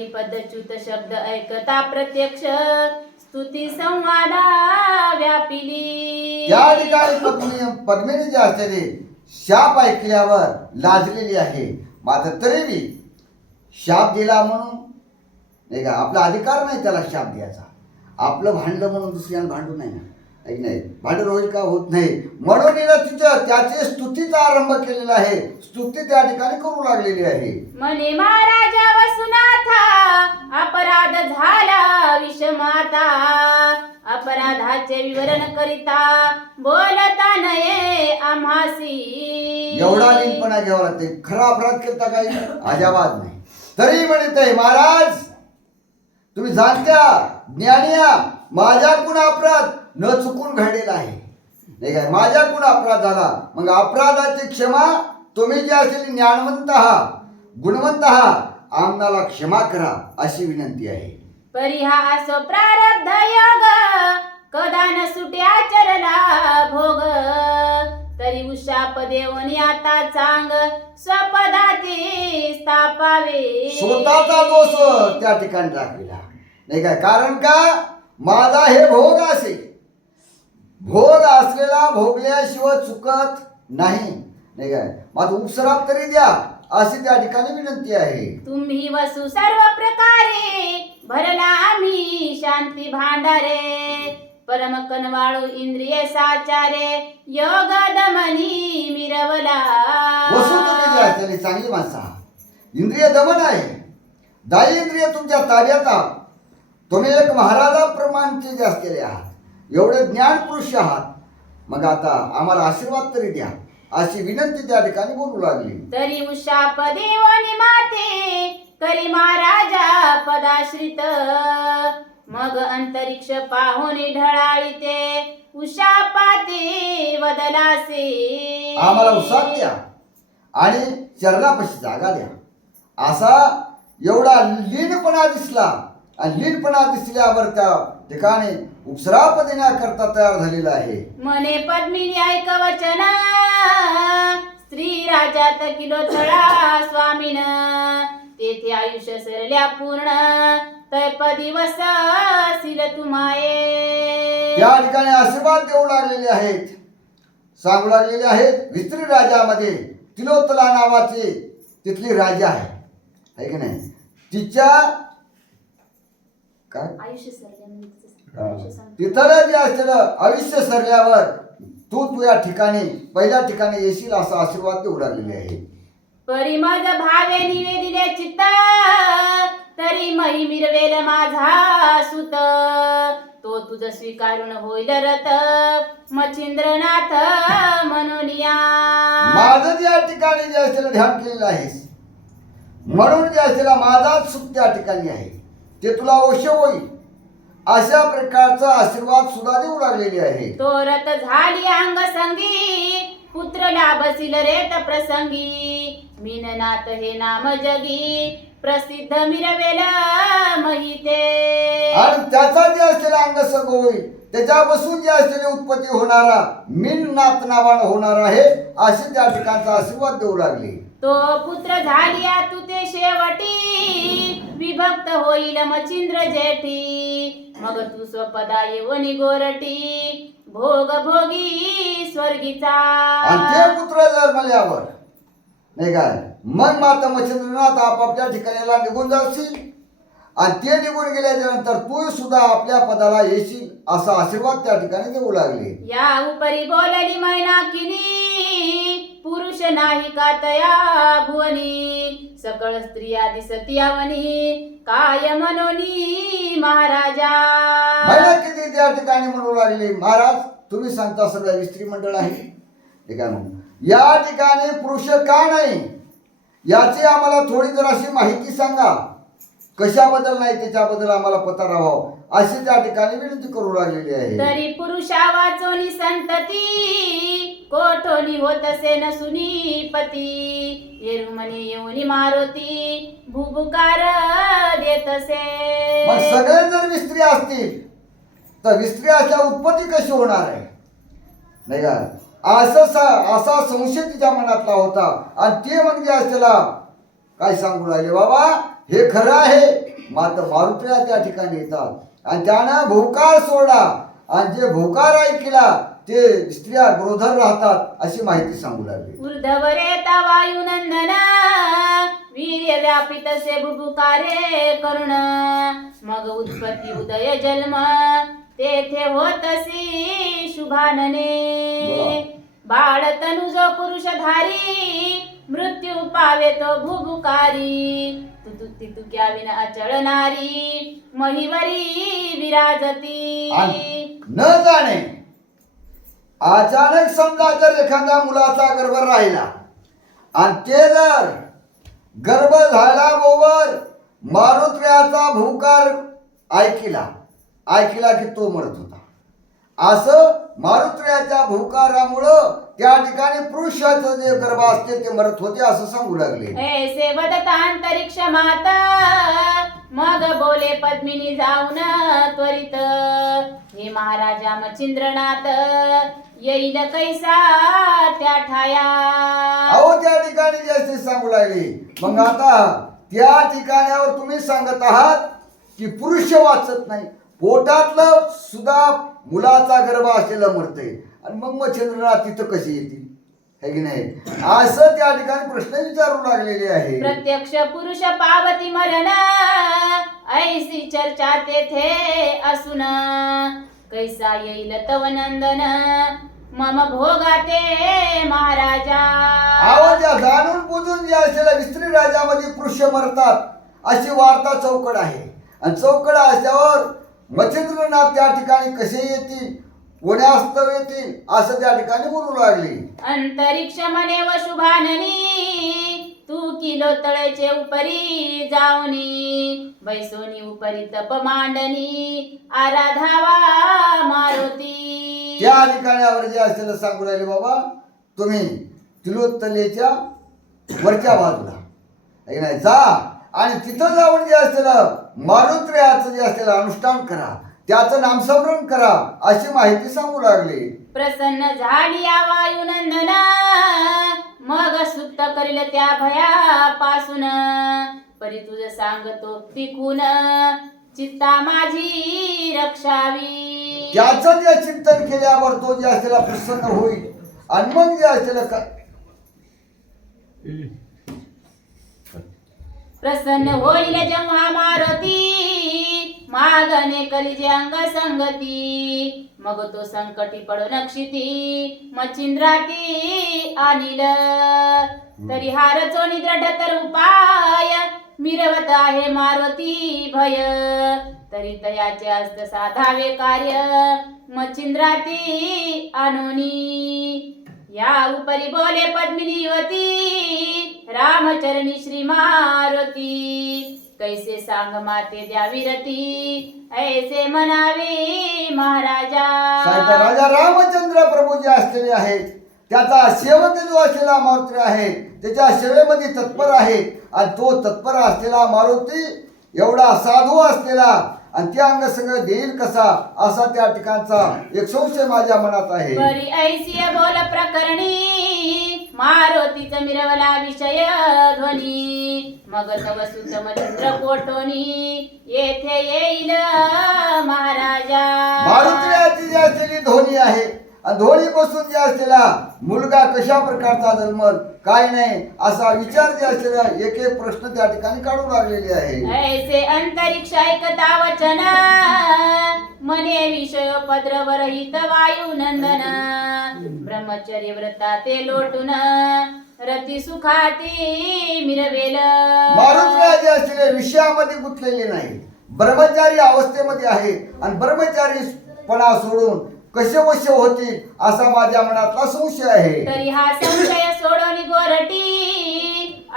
परिपद च्युत शब्द ऐकता प्रत्यक्ष स्तुती संवादा व्यापिली. त्या ठिकाणी पद्मिनी जे असलेले शाप ऐकल्यावर लाजलेली आहे. मात्र तरी बी शाप दिला म्हणून नाही का, आपला अधिकार नाही त्याला शाप द्यायचा. आपलं भांडलं म्हणून दुसऱ्यानं भांडू नाही ना, ऐक नाही, भांडण होईल का, होत नाही. म्हणून तिथं त्याची स्तुतीचा आरंभ केलेला आहे. स्तुती त्या ठिकाणी करू लागलेली आहे. म्हणे महाराजा वसुनाथा अपराध झाला विषमाता, अपराधाचे विवरण करिता बोलता नये आम्हासी. एवढा लीनपणा घ्यावा लागते. खरा अपराध केला काही अजाबाद नाही. तरी म्हणत आहे महाराज तुम्ही जाणत्या ज्ञानिया माझ्याकडून अपराध न चुकून घडलेला आहे नाही काय, माझ्याकडून अपराध झाला. मग अपराधाची क्षमा तुम्ही जे असलेली ज्ञानवंत आहात, गुणवंत आहात, आम्हाला क्षमा करा अशी विनंती आहे. परिहास प्रारब्ध योग कदा न सुट्या चरला भोग, तरी उशाप देवनी आता चांग स्वपदाती स्थापावे. स्वतःचा दोष त्या ठिकाणी दाखविला नाही काय. कारण का माझा हे भोग असे, भोग असलेला भोगल्याशिवाय चुकत नाही नाही काय. माझा उपसराप तरी द्या अशी त्या ठिकाणी विनंती आहे. तुम्ही वसु सर्व प्रकारे भरला आम्ही शांती भांडारे, परम कनवाळू इंद्रिय साचारे योग दमनी मिरवला. वसु तुम्ही जे असलेली चांगली माणसं आहात, इंद्रिय दमन आहे, दाई इंद्रिय तुमच्या ताब्यात आहात. तुम्ही एक महाराजाप्रमाणचे जे असलेले आहात, एवढे ज्ञान पुरुष आहात. मग आता आम्हाला आशीर्वाद तरी द्या अशी विनंती त्या ठिकाणी बोलू लागली. तरी उशाप देवनी माते करी महाराजा पदाश्रित, मग अंतरिक्ष पाहुनी ढळाळीते उशापाते वदलासे. आम्हाला उत्साह द्या आणि चरणापाशी जागा द्या. असा एवढा लीनपणा दिसला आणि लीनपणा दिसल्यावर त्या ठिकाणी उपसराप देण्याकरता तयार झालेला आहे. मने पद्मिनी ऐक वचन स्त्री राजात किलोथळा स्वामीन, तेथे आयुष्य सरल्या पूर्ण तैपदी वसशील तुम्हाये. त्या ठिकाणी आशीर्वाद देऊ लागलेले आहेत, सांगू लागलेले आहेत. विस्त्री राजामध्ये तिलोत्तला नावाची तिथली राजा आहे की नाही, तिच्या काय आयुष्य तिथलं जे असलेलं आयुष्य सरल्यावर तू या ठिकाणी पहिल्या ठिकाणी येशील असा आशीर्वाद देऊ लागलेले आहे. परिमज भावे निवेदिले चित्त, तरी मही मिरवेल माझा सुत, तो तुझ स्वीकारून होईल रत मच्छिंद्रनाथ म्हणून या. माझं जे या ठिकाणी जे असलेलं ध्यान केलेलं आहेस म्हणून जे असलेला माझाच सुख त्या ठिकाणी आहे, ते तुला अवश्य होईल अशा प्रकारचा आशीर्वाद सुद्धा देऊ लागलेली आहे. तो रत झाली अंग संगी पुत्र लाभशील रेत प्रसंगी, मीननाथ हे नाम जगी प्रसिद्ध मिरवेला महिते. आणि त्याचा जे असलेला अंगसंग होईल, त्याच्यापासून जे असलेली उत्पत्ती होणारा मीननाथ नावानं होणार आहे असे त्या ठिकाणचा आशीर्वाद देऊ लागले. तो पुत्र झालिया तू ते शेवटी विभक्त होईल मच्छिंद्र जेठी, मग तू स्वपदा येवनी गोरटी भोग भोगी स्वर्गीचा. आणि ते पुत्र जन्मल्यावर नाही काय, मग माता मच्छिंद्रनाथ आपापल्या ठिकाणीला निघून जाशील आणि ते निघून गेल्याच्या नंतर तू सुद्धा आपल्या पदाला येशील असा आशीर्वाद त्या ठिकाणी देऊ लागले. या उपरी बोलली मैनाकिनी पुरुष नाही का तया भुवनी, सकळ स्त्रिया दिसती आवनी काय मनोनी महाराजा. किती त्या ठिकाणी म्हणू लागले, महाराज तुम्ही सांगता सगळं स्त्री मंडळ आहे ठीक आहे, म्हणून या ठिकाणी पुरुष का नाही याची आम्हाला थोडी जराशी माहिती सांगा, कशाबद्दल नाही त्याच्याबद्दल आम्हाला पता राहावं अशी त्या ठिकाणी विनंती करू लागलेली आहे. तरी पुरुषा वाचोनी संतती कोठोनी होतसे न सुनी पती, येरुमनी येऊनी मारुती भुबुकार देतसे. मग सगळे जर विस्त्री असतील तर विस्त्री असल्या उत्पत्ती कशी होणार आहे नाही का, असा संशय तिच्या मनातला होता. आणि ते म्हणजे असलेला काय सांगू लागले, बाबा हे खरं आहे मात्र मारुतीला त्या ठिकाणी येतात आणि त्यानं भूकार सोडला आणि जे भूकार ऐकला ते स्त्रिया गृहधर राहतात अशी माहिती सांगू लागली. ऊर्ध्वरेता वायुनंदन वीर्य व्यापितसे बुबुकारे करुण मग उत्पत्ती उदय जन्म तेथे होतसी शुभानने बाळ तनु जो पुरुषधारी मृत्यू पावे तो भुबुकारी तुक्या विन अचळ नारी महिवरी विराजती. आणि न जाणे अचानक समजा जर एखाद्या मुलाचा गर्भ राहिला आणि ते जर गर्भ झाल्याबरोबर मारुत्र्याचा भूकार ऐकला की तो मरत होता. असं मारुत्र्याच्या भूकारामुळं त्या ठिकाणी पुरुषाचं जे गर्भ असते ते मरत होते असं सांगू लागले. ऐसे वदता अंतरिक्ष माता मग बोले पद्मिनी जाऊन त्वरित हे महाराजा मच्छिंद्रनाथ येईल कैसा त्या ठाया. अहो त्या ठिकाणी जे सांगू लागले. मग आता त्या ठिकाणावर तुम्ही सांगत आहात की पुरुष वाचत नाही, पोटातलं सुद्धा मुलाचा गर्भ असलेला मरते आणि मग मच्छिंद्रनाथ तिथं कशी येतील है की नाही असं त्या ठिकाणी प्रश्न विचारू लागलेले आहे. प्रत्यक्ष पुरुष पावती मरण ऐसी चर्चा तेथे असून कैसा येईल तव नंदन मम भोगाते महाराजा. त्या जाणून बुजून जे असलेल्या विस्त्री राज्यामध्ये पुरुष मरतात अशी वार्ता चौकड आहे आणि चौकड असल्यावर मच्छिंद्रनाथ त्या ठिकाणी कसे येतील, पुण्यास्तव येतील असं त्या ठिकाणी बोलू लागले. अंतरिक्ष मने व शुभाननी तू किलो तळेचे उपरी जाऊनी बैसोनी उपरी तप मांडणी आराधावा मारुती. त्या ठिकाणावर जे असलेलं सांगू राहिले बाबा तुम्ही तिलोत्तलेच्या वरच्या बाजूला है नाही जा आणि तिथं जाऊन जे असलेलं मारुत्र्याचं जे असलेलं अनुष्ठान करा, त्याचं नामस्मरण करा अशी माहिती सांगू लागली. प्रसन्न झाली या वायुनंदना मग सुप्त करील त्या भयापासून परी तुझ सांगतो टिकून चित्ता माझी रक्षावी. त्याचं जे चिंतन केल्यावर तो जे असलेला प्रसन्न होईल आणि मग जे असलेलं प्रसन्न होईल जेव्हा मारुती मागणे करीजे अंग संगती मग तो संकटी पडो नक्षिती मच्छिंद्राती अनिल तरी हारचो निद्रढ तर उपाय मिरवत आहे मारुती भय तरी तयाचे असत साधावे कार्य मच्छिंद्राती अनुनी. या उपरी बोले पद्मिनी युवती रामचरणी श्री मारुती कैसे सांग माते द्यावी रती ऐसे म्हणावे महाराजा. राजा रामचंद्र प्रभू जे असलेले आहेत त्याचा सेवक जो असलेला मारुती आहे त्याच्या सेवेमध्ये तत्पर आहे आणि तो तत्पर असलेला मारुती एवढा साधू असलेला आणि त्या अंग सगळं देईल कसा असा त्या ठिकाणचा एक संशय माझ्या मनात आहे. बरी ऐसी बोल प्रकरणी मारुतीच मिरवला विषय ध्वनी मग तव सुत मच्छिंद्र पोटोनी येथे येईल महाराजा. मारुतीची जी असलेली ध्वनी आहे आणि ध्वनी बसून जे असलेला मुलगा कशा प्रकारचा जन्मल काय नाही असा विचार जे असलेला एक एक प्रश्न त्या ठिकाणी काढू लागलेले आहे. ऐसे अंतरिक्ष ऐकता वचन मने विषय पद्रवरहित वायू नंदन ब्रह्मचर्य व्रता ते लोटून रती सुखाती मिरवेल. मारुतीला जे असलेले विषयामध्ये गुंतलेले नाही, ब्रह्मचारी अवस्थेमध्ये आहे आणि ब्रह्मचारीपणा सोडून कसे वश्य होतील असा माझ्या मनातला संशय आहे. तरी हा संशय सोडोनी गोरटी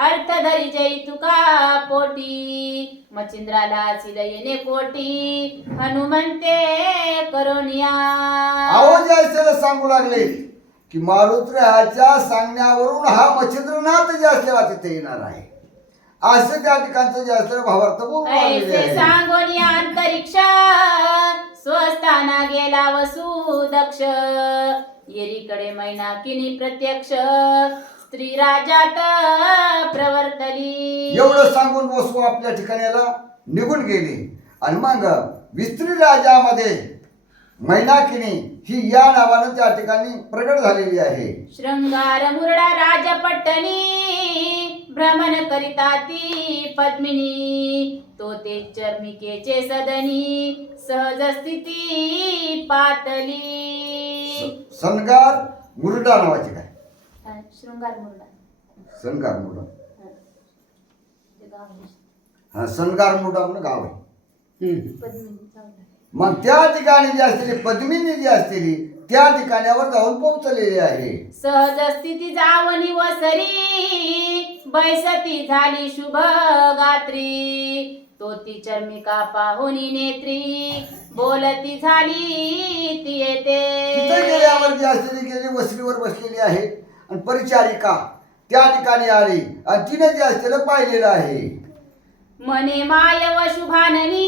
अर्थ धरी जई तुका पोटी मच्छिंद्राला येणे कोटी हनुमंते करोनिया. अहो जे असलेलं सांगू लागले की मारुतीच्या सांगण्यावरून हा मच्छिंद्रनाथ जे असलेला तिथे येणार आहे असं त्या ठिकाणचं जे असलेलं भावार्थ बोलून ऐसे सांगोनी अंतरिक्ष स्वस्थाना गेला वसु दक्ष येरीकडे मैना किनी प्रत्यक्ष स्त्री राजात प्रवर्तली. एवढं सांगून वसू आपल्या ठिकाणाला निघून गेली. आणि मग विस्त्री राजामध्ये मैनाकिनी ही या नावानं त्या ठिकाणी प्रगट झालेली आहे. शृंगार मुरडा राजपट्टणी भ्रमण करिता ती पद्मिनी. तो ते चर्मिकेचे सदनी सहज स्थिती पातली. शृंगार मुरडा नावाचे काय? शृंगार मुरडा शृंगार मुरडा, ते गाव आहे. हा शृंगार मुरडा म्हणून गाव आहे. पद्मिनी चावला. मग त्या ठिकाणी जी असलेली पद्मिनी जी असलेली त्या ठिकाणावर जाऊन पोहोचलेली आहे. सहज स्थिती जावनी वसरी बैसती झाली शुभ गात्री. तो ती चर्मिका पाहुनी नेत्री बोलती झाली ती तिथे येते. गेल्यावर जी असलेली गेली वसरीवर बसलेली आहे आणि परिचारिका त्या ठिकाणी आली आणि तिने जे असलेलं पाहिलेलं आहे. मने माय व शुभाननी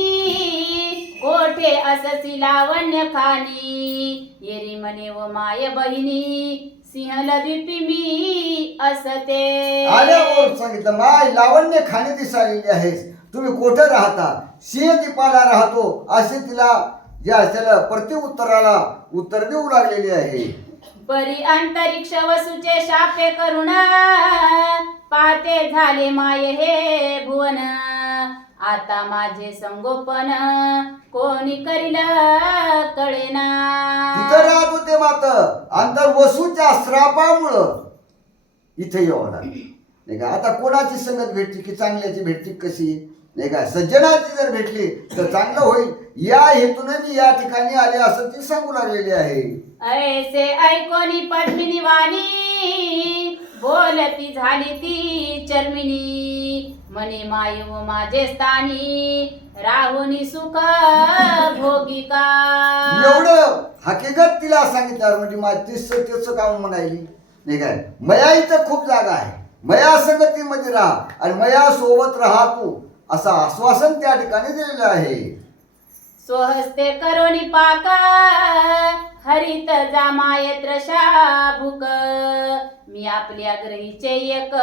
कोठे अससी लावण्य खानी. येरी मने व माय बहिणी सिंहल द्वीपी मी असते. आल्यावर सांगितलं माय लावण्य खाणे दिसालेली आहेस, तुम्ही कोठे राहता? सिंह दीपाला राहतो असे तिला जे असलेलं प्रत्युत्तराला उत्तर देऊ लागलेली आहे. परी अंतरिक्ष वसूचे शापे करुण पाते झाले माय हे भुवन. आता माझे संगोपन कोणी करील कळेना. तिथं राहत होते मात्र अंतर वसूच्या श्रापामुळं इथे यावं लागलं नाही का. आता कोणाची संगत भेटली की चांगल्याची भेटली कशी नाही का. सज्जनाची जर भेटली तर चांगलं होईल या हेतूने मी या ठिकाणी आले असं ती सांगू लागलेली आहे. ऐसे ऐकोनी पद्मिनी वाणी बोलती झाली ती चर्मिणी. मने माय व माझे स्थानी राहुनी सुख भोगिका. एवढं हकीकत तिला सांगितल्यावर म्हणजे माझी तीच काम म्हणायली नाही काय. मया इथं खूप जागा आहे, मया संगतीमध्ये राहा आणि मया सोबत राहा तू असं आश्वासन त्या ठिकाणी दिलेलं आहे. स्वहस्ते करोनी पाक हरित जामायत्र शाभुक. मी आपल्या ग्रहीचे एक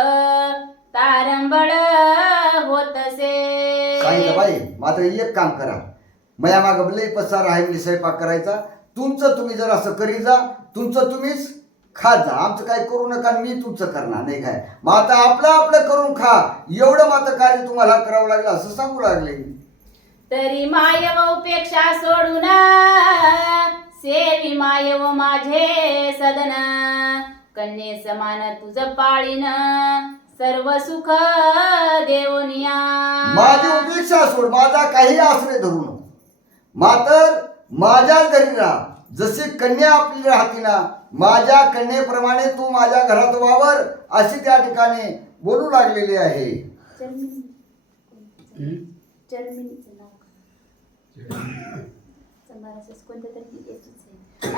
तारंबळ होतसे. सांगितलं बाई मात्र एक काम करा, मया मागं लई पसार आहे म्हणजे स्वयंपाक करायचा, तुमचं तुम्ही जर असं करी जा, तुमचं तुम्हीच खात जा, आमचं काय करू नका, मी तुमचं करणार नाही काय. मग आता आपलं आपलं करून खा, एवढं मात्र कार्य तुम्हाला करावं लागलं असं सांगू लागले. तरी माय व उपेक्षा सोडून सेवी माय व माझे सदन. कन्ये समान तुझ पाळीन सर्व सुख देवनिया. माझी उपेक्षा सोड, माझा काही आश्रय धरू नको, मात्र माझ्याच घरी राहा. जशी कन्या आपली राहते ना, माझ्या कन्येप्रमाणे तू माझ्या घरात वावर अशी त्या ठिकाणी बोलू लागलेली आहे.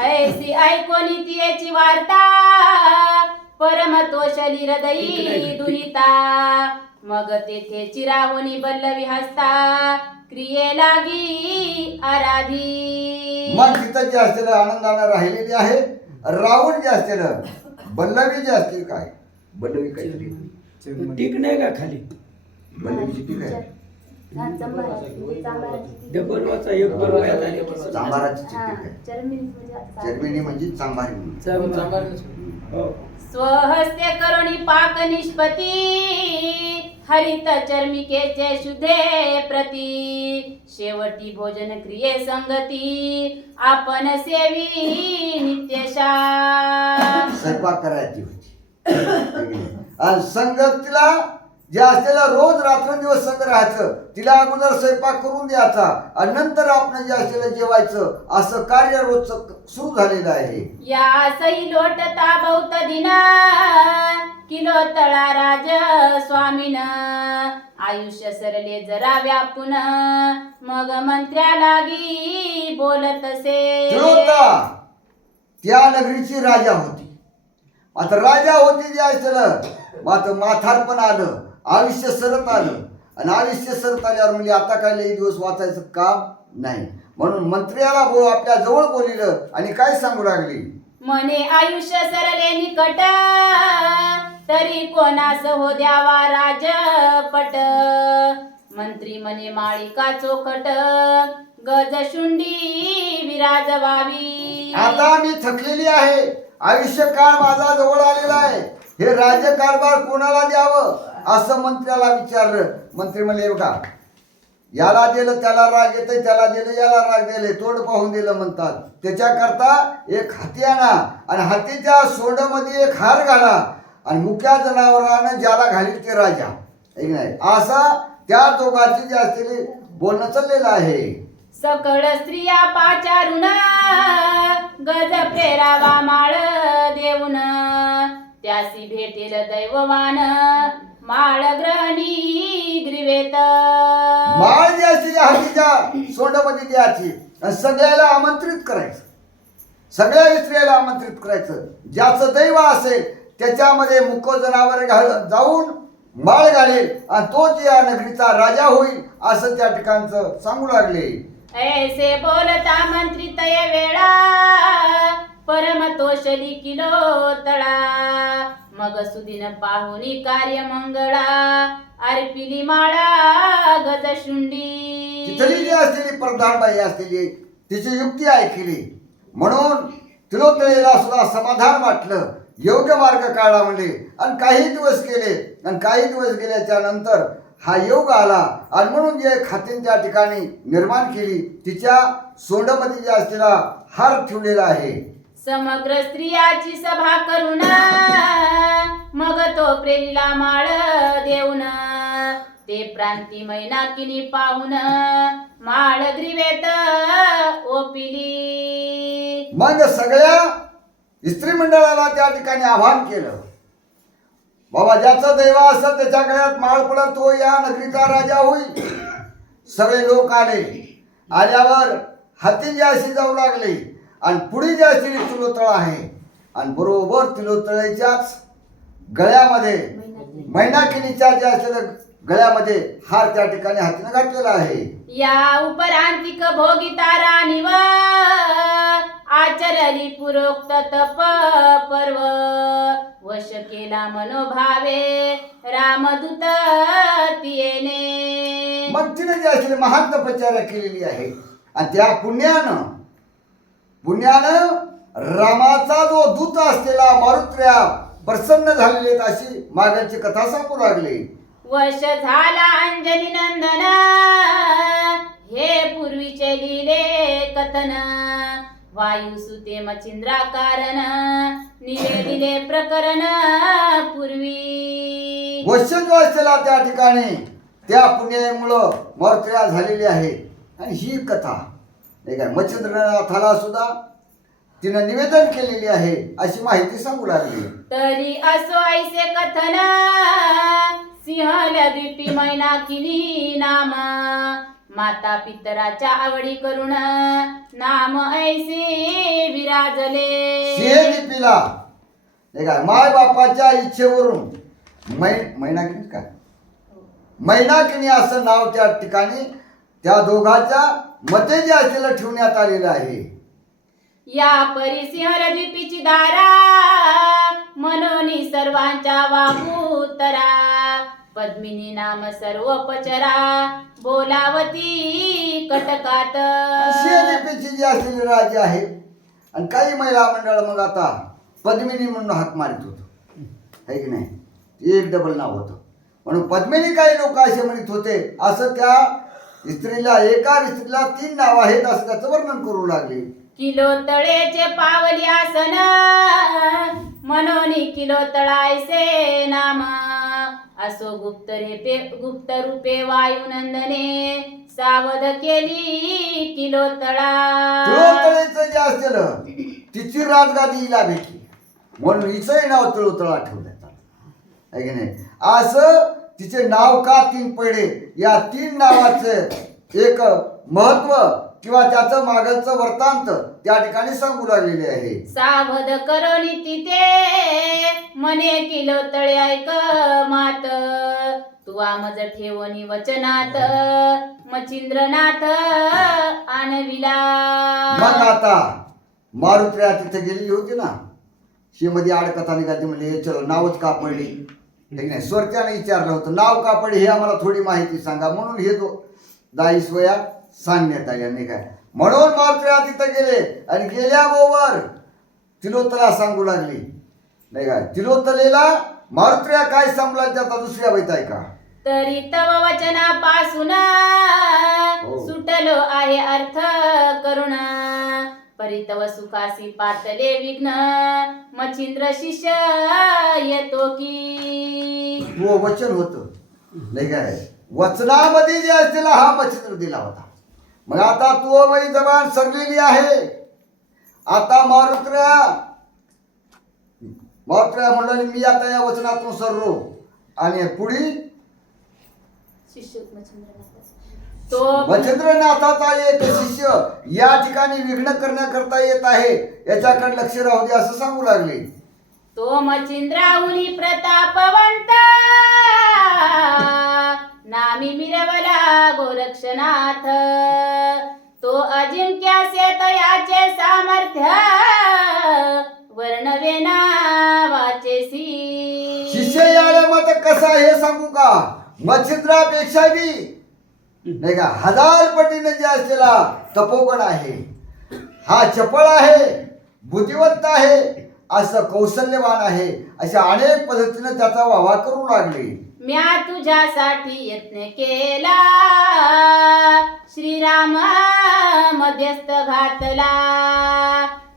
ऐसी ऐकोनी तिची वार्ता परमतोषली हृदयी दुहिता. मग तेथे चिरावणी बल्लवी हसता क्रिये लागी आराधी. मन तिथं जे असलेलं आनंदानं राहिलेली आहे. रावण जे असलेलं बल्लवी जे असतील काय बल्लवी काय टीक नाही का खाली बल्लवीची पीक आहे. डबलवाचा एक बरोबर झाले चांभाराची पीक आहे. चरमिणी म्हणजे चांभारी म्हणून. स्वहस्ते करुणी पाक निष्पती हरित चर्मिकेचे शुद्धे प्रती. शेवटी भोजन क्रिये संगती आपण सेवी नित्यशा. स्वयंपाक करायची होती आणि संगतीला जे असलेला रोज रात्रंदिवस संग राहायचं, तिला अगोदर स्वयंपाक करून द्यायचा आणि नंतर आपण जे असलेलं जेवायचं असं कार्य रोजचं सुरू झालेलं आहे. या सई लोटता बहुत दिन किलो तळा राज स्वामीन. आयुष्य सरले जरा व्यापून मग मंत्र्या लागी बोलतसे. तिळोत्ता त्या नगरीची राजा होती. आता राजा होती जे असलेलं मात्र माथारपण आलं, आयुष्य सरत आलं आणि आयुष्य सरत आल्यावर म्हणजे आता काय लई दिवस वाचायचं काम नाही, म्हणून मंत्र्याला आपल्या जवळ बोलिलं आणि काय सांगू लागली. मने आयुष्य सरले निकट तरी कोणास हो द्यावा राजपट मंत्री म्हणे माळिका चोखट गजशुंडी विराजवावी. आता मी थकलेली आहे, आयुष्यकाळ माझा जवळ आलेला आहे, हे राज्यकारभार कोणाला द्यावं असं मंत्र्याला विचारलं. मंत्री म्हणले बघा, याला दिलं त्याला राग येते, त्याला दिलं याला राग दिले, तोंड पाहून दिलं म्हणतात. त्याच्याकरता एक हाती आणा आणि हातीच्या सोंडामध्ये एक हार घाला आणि मुक्या जनावरानं ज्याला घालील ते राजा. एक नाही असं त्या दोघांची जे असलेले बोलणं चाललेलं आहे. सकळ स्त्रिया पाचारून गज प्रेरावा माळ देऊन त्यासी भेटेल दैववान माळ ग्रहणी ग्रीवेत. माळ जी असते हातीच्या सोंडामध्ये द्यायची आणि सगळ्याला आमंत्रित करायचं, सगळ्या स्त्रियाला आमंत्रित करायचं. ज्याचं दैव असेल त्याच्यामध्ये मुक जनावर जाऊन माळ घालेल आणि तोच या नगरीचा राजा होईल असं त्या ठिकाणचं सांगू लागले. ऐसे बोलता मंत्री तय वेळा परम तोषली किलो तळा मग सुदिन पाहुनी कार्य मंगळा अर्पिली माळा गजशुंडी. तिथली जी असलेली प्रधानबाई असलेली तिची युक्ती ऐकली म्हणून तिलोत्तळेला सुद्धा समाधान वाटलं, योग्य मार्ग काढला म्हणले. आणि काही दिवस गेले आणि काही दिवस गेल्याच्या नंतर हा योग आला आणि म्हणून जे खातीन त्या ठिकाणी निर्माण केली तिच्या सोंडामध्ये जे असलेला हार ठेवलेला आहे. समग्र स्त्रियाची सभा करून मग तो प्रेरीला माळ देऊन ते प्रांती मैनाकिनी पाहून माळ ग्रीवेत ओपिली. मग सगळ्या स्त्री मंडळाला त्या ठिकाणी आवाहन केलं, बाबा ज्याचं दैव असं त्याच्या गळ्यात माळ पडत तो या नगरीचा राजा होईल. सगळे लोक आले, आल्यावर हाती जी अशी जाऊ लागली आणि पुढे जी असलेली तिलोत्तळ आहे आणि बरोबर तिलोत्तळेच्याच गळ्यामध्ये मैनाकिनीच्या ज्या असलेल्या गळ्यामध्ये हार त्या ठिकाणी हातीनं घातलेला आहे. या उपरांतिक भोगिता राणीव आचरली पुरोक्त तप पर्व वश केला मनोभावे रामदूत तियेने. मग तिने जी असलेली महान तपश्चर्या केलेली आहे आणि त्या पुण्यानं रामाचा जो दूत असलेला मारुत्र्या प्रसन्न झालेले आहेत अशी मागाची कथा सांगू लागली. वश झाला अंजनी नंदन हे पूर्वीचे लिहिले कथन वायुसुते मचिंद्रा कारण निवेदिले प्रकरण पूर्वी. वश्य जो असलेला त्या ठिकाणी त्या पुण्यामुळं मारुत्र्या झालेली आहे आणि ही कथा नाही काय मच्छिंद्रनाथाला सुद्धा तिनं निवेदन केलेली आहे अशी माहिती सांगू लागली. तरी असो ऐसे कथन सिंहल्या दिपी मैनाकिनी नाम माता पितराच्या आवडी करून नाम ऐसे विराजले. सिंहलिपीला नाही काय माय बापाच्या इच्छेवरून मैनाकिनी काय मैनाकिनी असं नाव त्या ठिकाणी त्या दोघांच्या मते जे असलेलं ठेवण्यात आलेलं आहे. या परी सिंहद्वीपीची दारा मनोनी सर्वांच्या वाहुतरा पद्मिनी नाम सर्वोपचरा बोलावती कटकात. सिंहलिपीची जी असलेली राज्य आहे आणि काही महिला मंडळ मग आता पद्मिनी म्हणून हाक मारित होत आहे की नाही, एक डबल नाव होतं म्हणून पद्मिनी काही लोक असे म्हणत होते. असं त्या स्त्रीला एका स्त्रीला 3 नाव आहेत असं त्याचं वर्णन करू लागले. किलो तळेचे पावली आसन मनोनी किलो तळायसे नाम असो गुप्त रूपे वायुनंदने सावध केली किलो तळा. तिळोतळेचं जे असलेलं तिची राजगादी हिला भेटली म्हणून हिचंही नाव तिळोतळा ठेवण्यात आलं आहे की नाही. असं तिचे नाव का 3 पडले या 3 नावाचं एक महत्व किंवा त्याचं मागचं वृत्तांत त्या ठिकाणी सांगू लागलेले आहे. सावध करोनी तिथे मने किलो तळे ऐक मात तुवा मज ठेवणी वचनात मचिंद्रनाथ आणविला. मग आता मारुत्र्या तिथे गेलेली होती ना, मध्ये आडकथा निघाली म्हणजे चलो नावच का पडली ठीक नाही. स्वरत्याने विचारलं होतं नाव का पडली हे आम्हाला थोडी माहिती सांगा, म्हणून हे दाईस वया सांगण्यात आल्या नाही काय. म्हणून मारुत्र्या तिथं गेले आणि गेल्याबरोबर तिलोत्तला सांगू लागली नाही काय. तिलोत्तलेला मारुत्र्या काय सांगला त्याचा दुसऱ्या बैत आहे का. तरी तव वचनापासून हो. सुटलो आहे अर्थ करुण, परितव सुखासी पातले विघ्न, मच्छिंद्र शिष्य येतो की. तो वचन होतं नाही काय. वचनामध्ये जे असलेला हा मच्छिंद्र दिला होता. मग आता तो वही जबान सरलेली आहे. आता मारुत्र्या म्हणलं मी आता या वचनातून सरलो आणि पुढे शिष्य तो मच्छिंद्रनाथाचा एक शिष्य या ठिकाणी विघ्न करण्याकरता येत आहे, याच्याकडे लक्ष राहू दे असं सांगू लागले. तो मच्छिंद्राहुनी प्रतापवंत, नामी मिरवला गोरक्षनाथ, तो अजिंक्यासे तयाचे सामर्थ्य, वर्णवे नावाचेसी. शिष्य याला मत कसं आहे हे सांगू का. मच्छिंद्रापेक्षा बी नाही का 1000 पटीने जे असलेला तपोगण आहे, हा चपळ आहे, बुद्धिवंत आहे, असं कौशल्यवान आहे, अशा अनेक पद्धतीने त्याचा वावा करू लागले. म्या तुझ्यासाठी यत्न केला, श्रीराम मध्यस्थ घातला,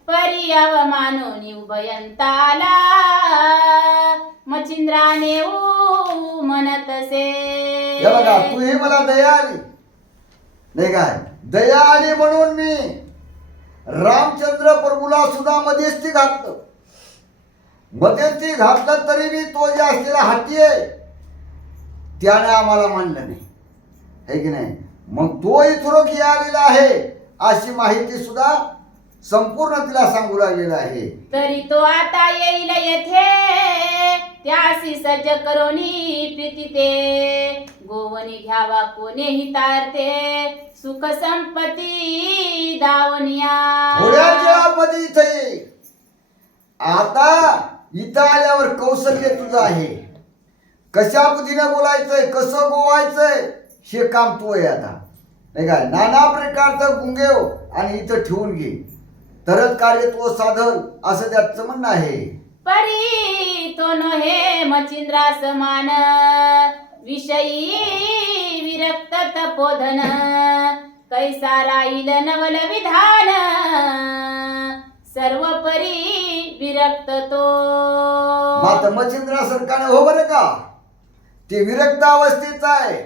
परी अवमानोनी उभयंताला, मच्छिंद्राने म्हणतसे. हे बघा तू ही मला दया आली नाही काय. दया आली म्हणून मी रामचंद्र प्रभूला सुद्धा मध्यस्थी घातलं. मध्यस्थी घातलं तरी मी तो जे असलेला हाती आहे त्याने आम्हाला मानलं नाही है की नाही. मग तो इथुरक आलेला आहे अशी माहिती सुद्धा संपूर्ण तिला सांगू लागलेला आहे. तरी तो आता येईल येथे, त्यासी सज्ज करोनी प्रीती ते, गोवनी घ्यावा कोणेही तारते, सुख संपत्ती दावनिया. थोड्या वेळामध्ये इथं ये. आता इथं आल्यावर कौशल्य तुझं आहे, कशा बुद्धीने बोलायचंय, कसं गोवायचंय हे काम तू आहे आता नाही का. नाना प्रकारचं गुंगेव आणि इथं ठेवून घे, तरच कार्य तो साधल असं त्याचं म्हणणं आहे. परी तो नहे मच्छिंद्रा समान, विषयी विरक्त तपोधन, कैसा राहील नवल विधान, सर्व परी विरक्त तो. मात्र मच्छिंद्रासारखा हो बरं का. ते विरक्त अवस्थेत आहे,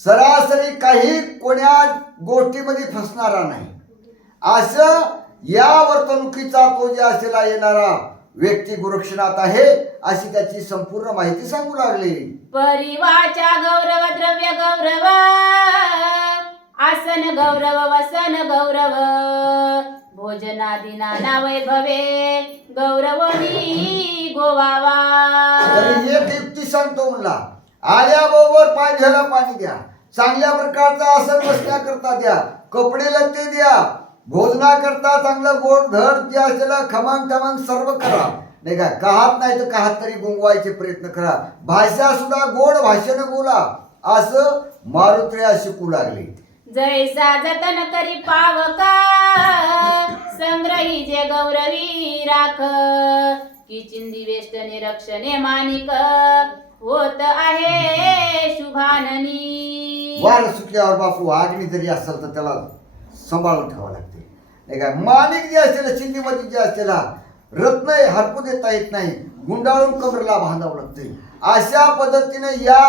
सरासरी काही कोण्या गोष्टीमध्ये फसणारा नाही, असं या वर्तणुकीचा तो जे असलेला येणारा व्यक्ती गोरक्षनाथ आहे अशी त्याची संपूर्ण माहिती सांगू लागली. परिवाचा गौरव द्रव्य गौरव, आसन गौरव वसन गौरव, भोजनादी नाना वैभवे, गौरवनी गोवावा. तरी एक युक्ती सांगतो म्हणला. आल्याबरोबर पाय घ्यायला पाणी द्या, चांगल्या प्रकारचा आसन बसण्याकरता द्या, कपडे लत्ते द्या, भोजनाकरता चांगलं गोड धड जे असलेलं खमंग टमंग सर्व करा नाही का. काहात नाही तर काहात तरी गुंगवायचे प्रयत्न करा, भाषा सुद्धा गोड भाषेने बोला असं मारुत्र्या शिकू लागले. जैसा जतन करी पावका, संग्रही जे गौरवी राख, की चिंदी वेष्टने रक्षणे मानिक, होत आहे शुभाननी. वार सुटल्यावर बापू अग्नी जरी असेल तर त्याला सांभाळून ठेवावं लागते नाही का. माणिक जे असलेलं चिंदीमध्ये जे असलेला रत्न हरपू देता येत नाही, गुंडाळून कमरेला बांधावं लागते. अशा पद्धतीने या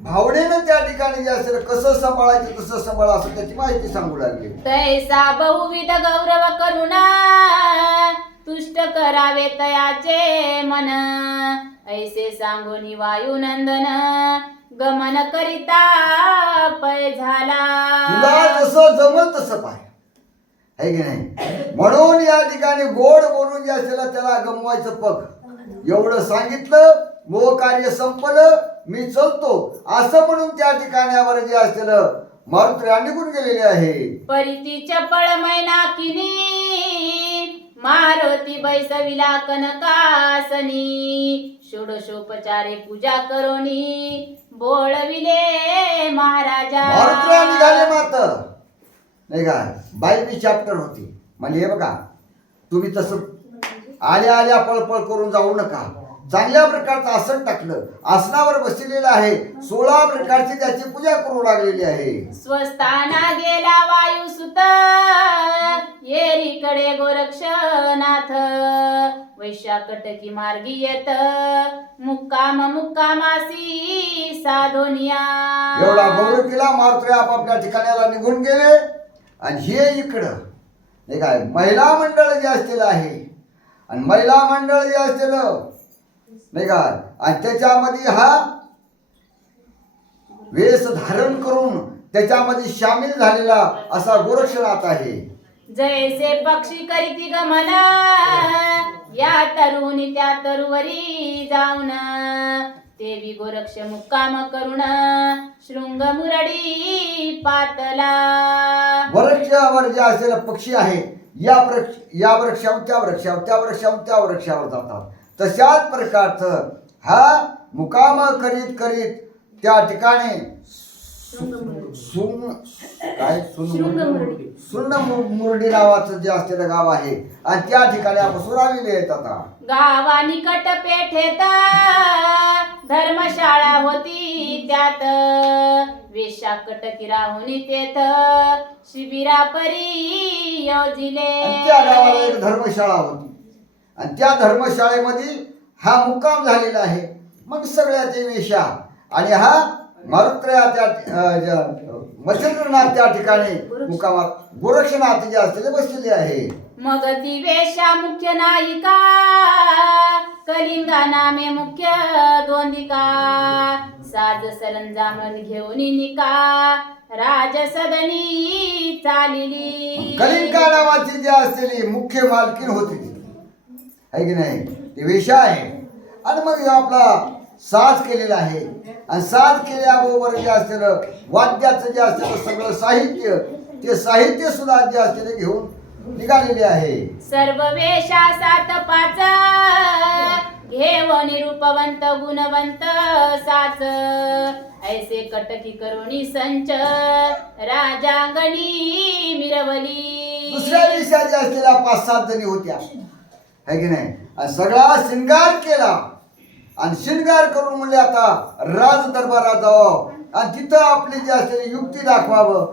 भावनेनं त्या ठिकाणी जे असेल कसं सांभाळायचं कसं सांभाळा असं त्याची माहिती सांगू लागली. तैसा बहुविध गौरव करुणा, तुष्ट करावे तयाचे मन, ऐसे सांगोनी वायुनंदन, गमन करिता पय झाला. तुला जसं जमल तसं पाय है की नाही. म्हणून या ठिकाणी गोड बोलून जे असेल त्याला गमवायचं पग. एवढं सांगितलं, मोह कार्य संपलं, मी चलतो असं म्हणून त्या ठिकाणावर जे असलेलं मारुत्र्या निघून गेलेले आहे. परिती चपळ मैनाकिनी, मारुती बैसविला कनकासनी षोडशोपचारे पूजा करोनी बोळविले महाराजा. मारुतीला निघाले मात्र नाही का 22वी चॅप्टर होती. म्हणजे हे बघा तुम्ही तसं आल्या आल्या पळपळ करून जाऊ नका. चांगल्या प्रकारचं आसन टाकलं, आसनावर बसलेलं आहे, 16 प्रकारची त्याची पूजा करू लागलेली आहे. स्वस्थाना गेला वायुसुत येरीकडे गोरक्षनाथ वैशाकटकी मार्गी येत मुक्कामासी साधोनिया. एवढा गौरव केला. मारुती आपापल्या ठिकाणाला निघून गेले. आणि हे इकडं नाही काय महिला मंडळ जे असलेलं आहे आणि महिला मंडळ जे असलेलं नाही का आणि त्याच्यामध्ये हा वेश धारण करून त्याच्यामध्ये सामील झालेला असा गोरक्षनाथ आहे. जैसे पक्षी करीती गमन या तरुणी त्या तरुवरी जाऊन देवी गोरक्ष मुक्काम करुण शृंग मुरडी पातला. वृक्षावर जे असलेला पक्षी आहे या वृक्षावर त्या वृक्षावर त्या वृक्षावर त्या वृक्षावर जातात. तशाच प्रकारचं हा मुकाम करीत करीत त्या ठिकाणी सुन्न मुरडी नावाचं जे असलेलं गाव आहे आणि त्या ठिकाणी आपण सुराविले येतात. गावा निकट पेठेत धर्मशाळा होती त्यात वेशाकटकी राहुनी तेथ शिबिरा परी योजिले. त्या गावाला एक धर्मशाळा होती आणि त्या धर्मशाळेमध्ये हा मुक्काम झालेला आहे. मग सगळ्याचे वेशा आणि हा मारुत्र्या त्या मच्छिंद्रनाथ त्या ठिकाणी मुक्कामात गोरक्षनाथ जे असलेले बसलेले आहे. मग ती वेशा मुख्य नायिका कलिंगा नामे मुख्य दोंदिका साज सरंजाम घेऊन निका राजसदनी चालिली. कलिंगा नावाची जी असलेली मुख्य मालकीण होती ती आहे की नाही ती वेशा आहे. आणि मग आपला साज केलेला आहे आणि साज केल्याबरोबर जे असलेलं वाद्याचं जे असलेलं सगळं साहित्य ते साहित्य सुद्धा जे असलेले घेऊन निघालेले आहे. सर्व वेशा 7-5 घेऊन रूपवंत गुणवंत साच ऐसे कटकी करुणी संच राजांगणी मिरवली. दुसऱ्या वेशा ज्या असलेल्या 5-7 जणी होत्या आहे की नाही आणि सगळा शृंगार केला आणि शृंगार करून म्हणले आता राज दरबारात जावं आणि तिथं आपली जी असलेली युक्ती दाखवावं.